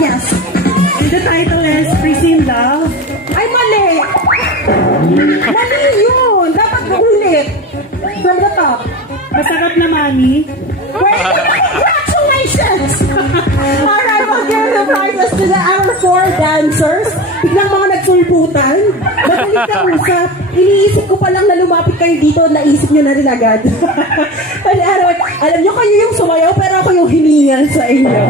yes. The title is Freezing Love. Ay, mali. Mali yun. Dapat ulit. From the top. Masarap na mami. Wait, congratulations! Alright, we'll give the prizes to our 4 dancers. Biglang mga nagsulputan. Magaling ka usap. Iniisip ko pa lang na lumapit kayo dito, naisip nyo na rin agad. Alam nyo, kayo yung sumayaw, pero ako yung hiningal sa inyo.